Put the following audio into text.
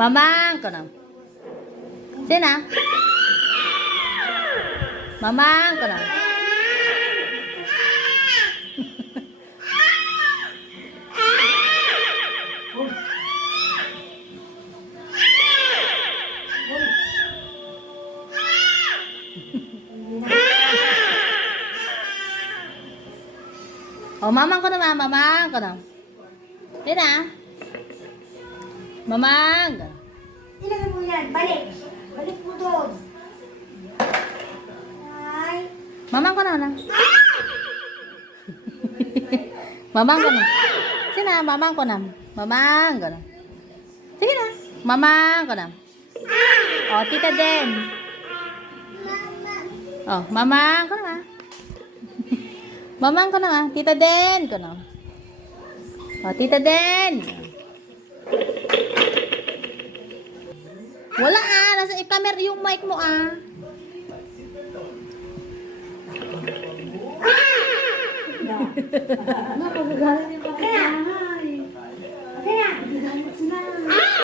Mamang ko na. Sina? Mamang ko na. Oh, mamang ko na, mamang ko na. Sina? Mamang. Ilagay mo yan. Balik. Balik mo doon. Ay. Mamang ko na. Mamang ko na. Sina? Mamang ko na. Mamang ko na. Sige na. Mamang ko na. Oh, tita din. Oh, mamang ko na. Mamang ko na. Tita din ko na. Oh, tita din. Wala nasa i-camera yung mic mo Ano, pagagalan yung pagkakana?